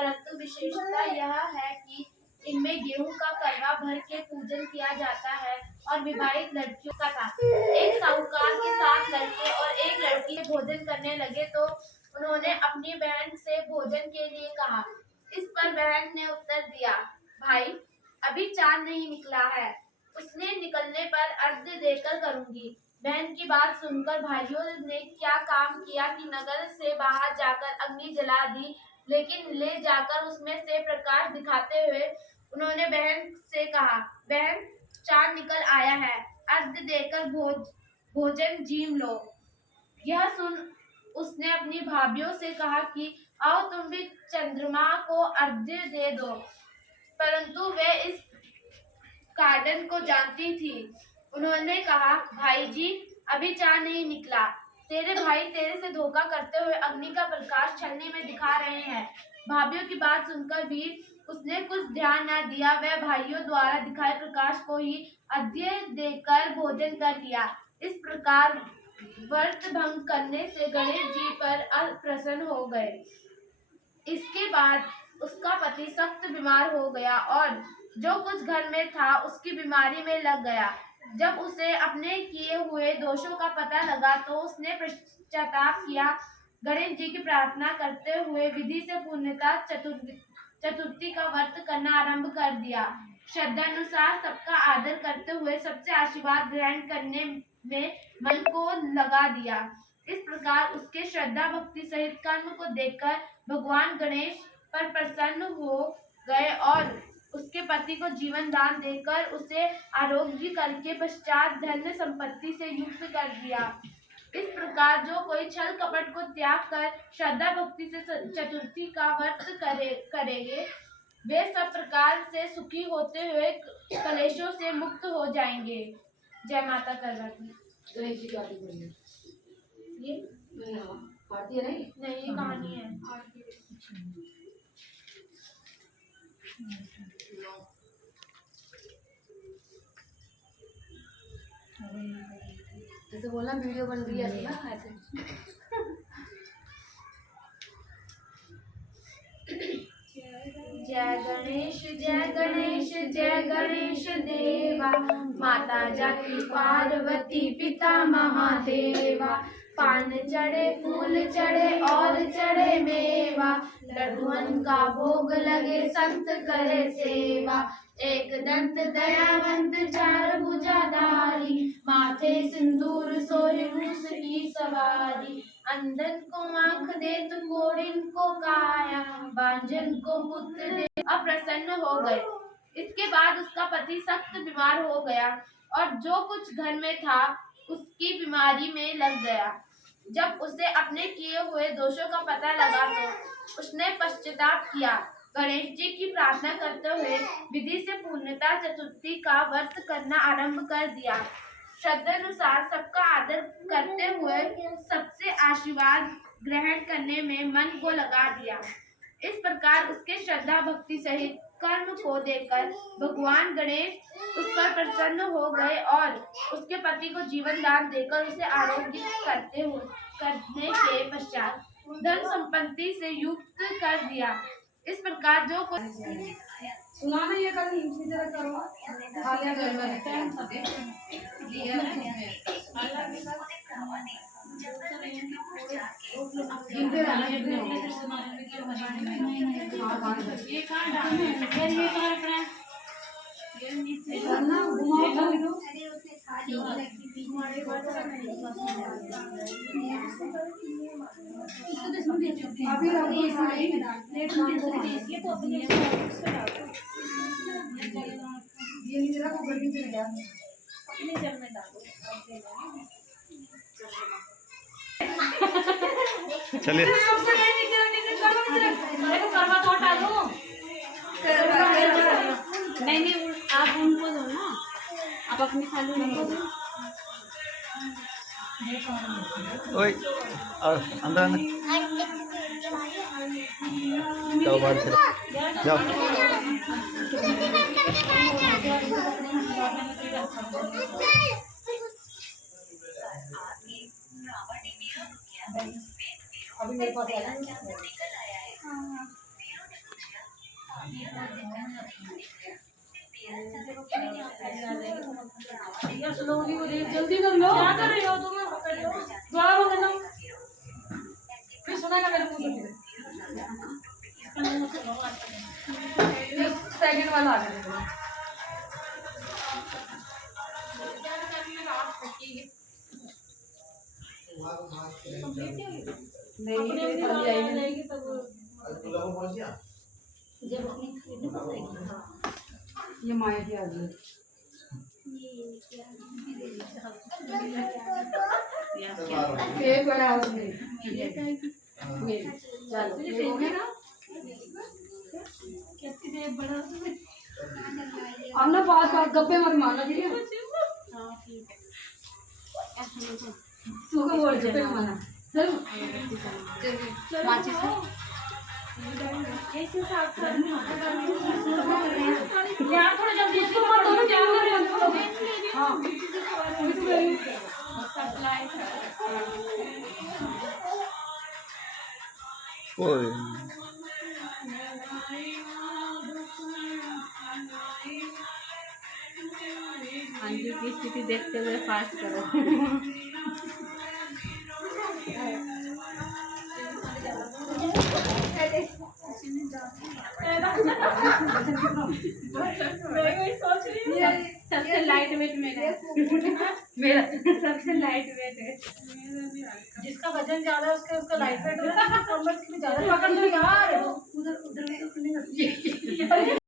परंतु विशेषता यह है कि इनमें गेहूं का करवा भर के पूजन किया जाता है और विवाहित लड़कियों का था। एक साहूकार के 7 लड़के और एक लड़की भोजन करने लगे तो उन्होंने अपनी बहन से भोजन के लिए कहा। इस पर बहन ने उत्तर दिया, भाई अभी चांद नहीं निकला है, उसने निकलने पर अर्घ्य देकर करूंगी। बहन की बात सुनकर भाइयों ने क्या काम किया कि नगर से बाहर जाकर अग्नि जला दी, लेकिन ले जाकर उसमें से प्रकाश दिखाते हुए उन्होंने बहन से कहा, बहन चांद निकल आया है, अर्घ्य देकर भोजन जीम लो। यह सुन उसने अपनी भाभीियों से कहा कि आओ तुम भी चंद्रमा को अर्घ्य दे दो, परंतु वे इस कारण को जानती थी। उन्होंने कहा, भाई जी अभी चांद नहीं निकला, तेरे भाई तेरे से धोखा करते हुए अग्नि का प्रकाश छलनी में दिखा रहे हैं। भाभीियों की बात सुनकर भी उसने कुछ ध्यान न दिया, वह भाइयों द्वारा दिखाए प्रकाश को ही अर्घ्य देकर भोजन कर लिया। इस प्रकार व्रत भंग करने से गणेश जी पर अप्रसन्न हो गए। इसके बाद उसका पति सख्त बीमार हो गया और जो कुछ घर में था उसकी बीमारी में लग गया। जब उसे अपने किए हुए दोषों का पता लगा तो उसने पश्चाताप किया। गणेश जी की प्रार्थना करते हुए विधि से पूर्णता चतुर्थी का व्रत करना आरंभ कर दिया। श्रद्धानुसार सबका आदर करते हुए सबसे आशीर्वाद ग्रहण करने में मन को लगा दिया। इस प्रकार उसके श्रद्धा भक्ति सहित कर्म को देखकर भगवान गणेश पर प्रसन्न हो गए और उसके पति को जीवन दान देकर उसे आरोग्य करके पश्चात धन संपत्ति से युक्त कर दिया। इस प्रकार जो कोई छल कपट को त्याग कर श्रद्धा भक्ति से चतुर्थी का व्रत करेंगे, वे सब प्रकार से सुखी होते हुए कलेशों से मुक्त हो जाएंगे। जय माता करवाती। गणेश जी की आरती करेंगे। ये आरती है नहीं? नहीं, ये कहानी है। जैसे बोला वीडियो बन रही है ना, ऐसे जय गणेश जय गणेश जय गणेश देवा, माता जाकी पार्वती पिता महादेवा। पान चढ़े फूल चढ़े और चढ़े मेवा, लड्डुअन का भोग लगे संत करे सेवा। एक दंत दयावंत चार भुजाधारी, माथे सिंदूर सोहे मूस की सवारी। अंधन को आंख दे तो कोढ़िन को काया, बांझन को पुत्र दे। अप्रसन्न हो गए। इसके बाद उसका पति सख्त बीमार हो गया और जो कुछ घर में था उसकी बीमारी में लग गया। जब उसे अपने किए हुए दोषों का पता लगा तो उसने पश्चाताप किया। गणेश जी की प्रार्थना करते हुए विधि से पूर्णता चतुर्थी का व्रत करना आरंभ कर दिया। श्रद्धानुसार सबका आदर करते हुए सबसे आशीर्वाद ग्रहण करने में मन को लगा दिया। इस प्रकार उसके श्रद्धा भक्ति सहित कर्म को देखकर भगवान गणेश उस पर प्रसन्न हो गए और उसके पति को जीवन दान देकर उसे आरोग्य करने के पश्चात धन संपत्ति से युक्त कर दिया। इस प्रकार जो कुछ सुनाना ये कल इसी तरह करो। खालिया चलिए नहीं आप उनको दो ना, आप अपनी थाली उनको दो। ओए और अंदर अंदर जाओ बाहर चलो जाओ। अभी मेरे पास आया जल्दी कर लो। क्या कर रही हो तुम? पकड़ लो। दोबारा बोल देना, फिर सुना ना मेरे मुंह से। सेकंड वाला आ गया। अपने भी नहीं आ जाएगी तब जब अपनी थैली में बसाएगी। ये माया की आ गई। एक बड़ा उसमें चलो ये हो गया ना। अब ना पास पास गप्पे मत मारना, ठीक है? तू को बोल गप्पे मत मारना। चल माचिस है। यार थोड़ा जल्दी इसको मत दो, क्या कर रहे हो? हाँ सप्लाई ओए अंजू की स्थिति देखते हुए फास्ट करो। सबसे लाइट वेट मेरा सबसे लाइट वेट है। जिसका वजन ज्यादा है उसका लाइट वेट होता है, कमर की भी ज्यादा। पकड़ लो यार। उधर उधर